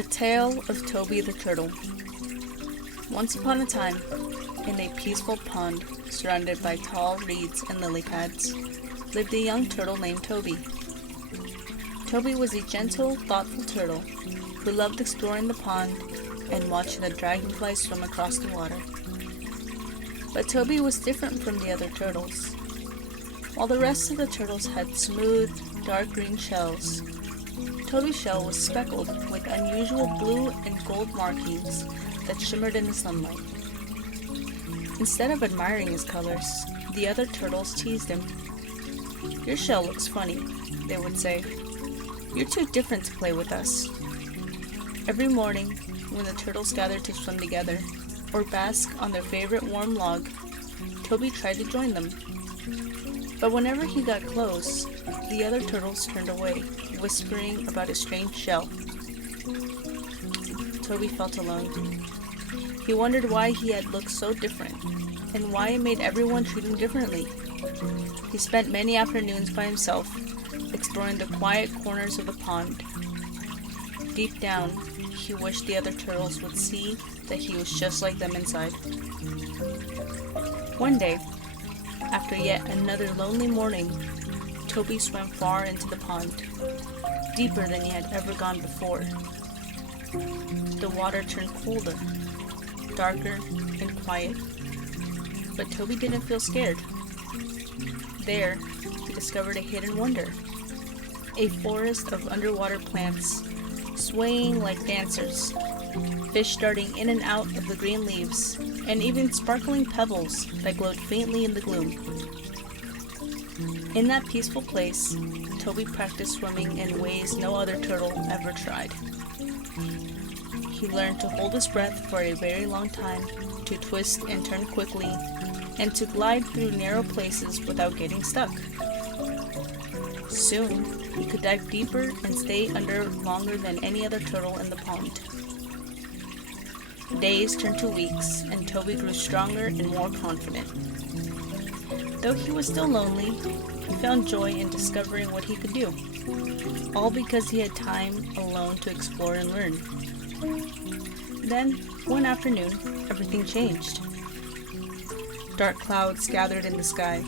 The Tale of Toby the Turtle. Once upon a time, in a peaceful pond surrounded by tall reeds and lily pads, lived a young turtle named Toby. Toby was a gentle, thoughtful turtle who loved exploring the pond and watching the dragonflies swim across the water. But Toby was different from the other turtles. While the rest of the turtles had smooth, dark green shells, Toby's shell was speckled with unusual blue and gold markings that shimmered in the sunlight. Instead of admiring his colors, the other turtles teased him. "Your shell looks funny," they would say. "You're too different to play with us." Every morning, when the turtles gathered to swim together or bask on their favorite warm log, Toby tried to join them. But whenever he got close, the other turtles turned away, whispering about his strange shell. Toby felt alone. He wondered why he had looked so different, and why it made everyone treat him differently. He spent many afternoons by himself, exploring the quiet corners of the pond. Deep down, he wished the other turtles would see that he was just like them inside. One day, after yet another lonely morning, Toby swam far into the pond, deeper than he had ever gone before. The water turned colder, darker, and quiet, but Toby didn't feel scared. There, he discovered a hidden wonder, a forest of underwater plants, swaying like dancers, fish darting in and out of the green leaves, and even sparkling pebbles that glowed faintly in the gloom. In that peaceful place, Toby practiced swimming in ways no other turtle ever tried. He learned to hold his breath for a very long time, to twist and turn quickly, and to glide through narrow places without getting stuck. Soon, he could dive deeper and stay under longer than any other turtle in the pond. Days turned to weeks, and Toby grew stronger and more confident. Though he was still lonely, he found joy in discovering what he could do, all because he had time alone to explore and learn. Then, one afternoon, everything changed. Dark clouds gathered in the sky,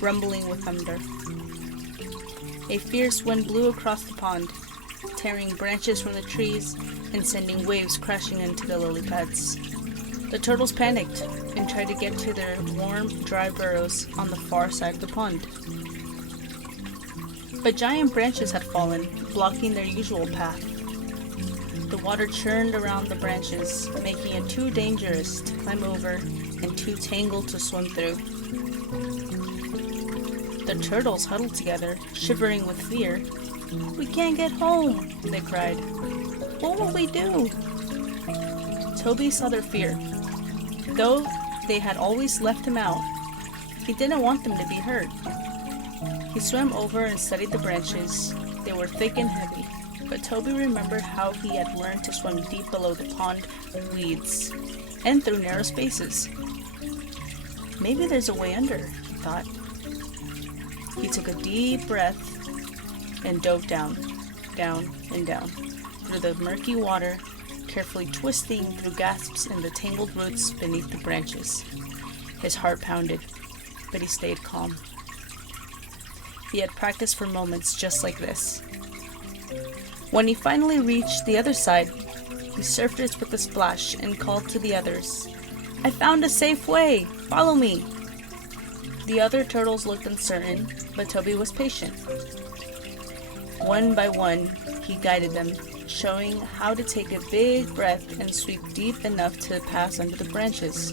rumbling with thunder. A fierce wind blew across the pond, tearing branches from the trees and sending waves crashing into the lily pads. The turtles panicked and tried to get to their warm, dry burrows on the far side of the pond. But giant branches had fallen, blocking their usual path. The water churned around the branches, making it too dangerous to climb over and too tangled to swim through. The turtles huddled together, shivering with fear. "We can't get home," they cried. "What will we do?" Toby saw their fear. Though they had always left him out, he didn't want them to be hurt. He swam over and studied the branches. They were thick and heavy, but Toby remembered how he had learned to swim deep below the pond weeds and through narrow spaces. Maybe there's a way under, he thought. He took a deep breath and dove down, down, and down through the murky water, carefully twisting through gasps in the tangled roots beneath the branches. His heart pounded, but he stayed calm. He had practiced for moments just like this. When he finally reached the other side, he surfaced with a splash and called to the others, "I found a safe way! Follow me!" The other turtles looked uncertain, but Toby was patient. One by one, he guided them, showing how to take a big breath and sweep deep enough to pass under the branches.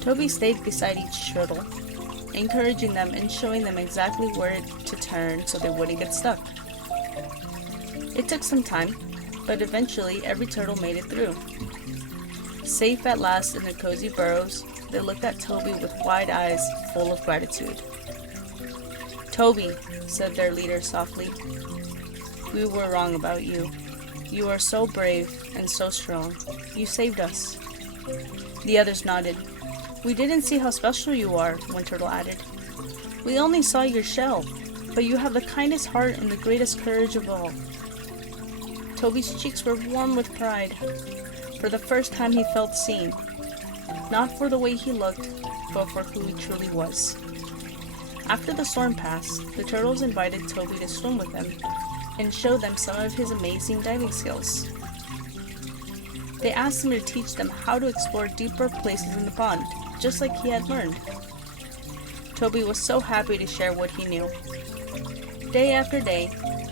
Toby stayed beside each turtle, encouraging them and showing them exactly where to turn so they wouldn't get stuck. It took some time, but eventually every turtle made it through. Safe at last in their cozy burrows, they looked at Toby with wide eyes full of gratitude. "Toby," said their leader softly, "we were wrong about you. You are so brave and so strong. You saved us." The others nodded. "We didn't see how special you are," one turtle added. "We only saw your shell, but you have the kindest heart and the greatest courage of all." Toby's cheeks were warm with pride. For the first time he felt seen, not for the way he looked, but for who he truly was. After the storm passed, the turtles invited Toby to swim with them and show them some of his amazing diving skills. They asked him to teach them how to explore deeper places in the pond, just like he had learned. Toby was so happy to share what he knew. Day after day,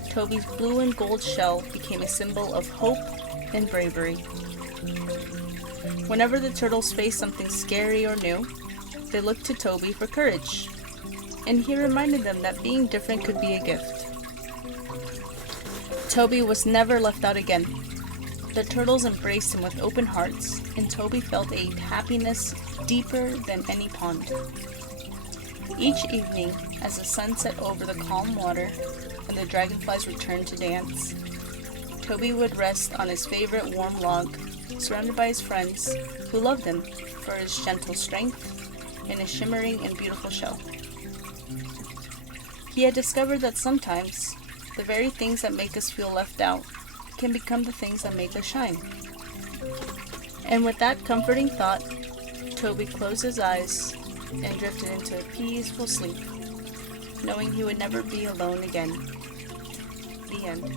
Toby's blue and gold shell became a symbol of hope and bravery. Whenever the turtles faced something scary or new, they looked to Toby for courage, and he reminded them that being different could be a gift. Toby was never left out again. The turtles embraced him with open hearts, and Toby felt a happiness deeper than any pond. Each evening, as the sun set over the calm water and the dragonflies returned to dance, Toby would rest on his favorite warm log, surrounded by his friends who loved him for his gentle strength and his shimmering and beautiful shell. He had discovered that sometimes the very things that make us feel left out can become the things that make us shine. And with that comforting thought, Toby closed his eyes and drifted into a peaceful sleep, knowing he would never be alone again. The end.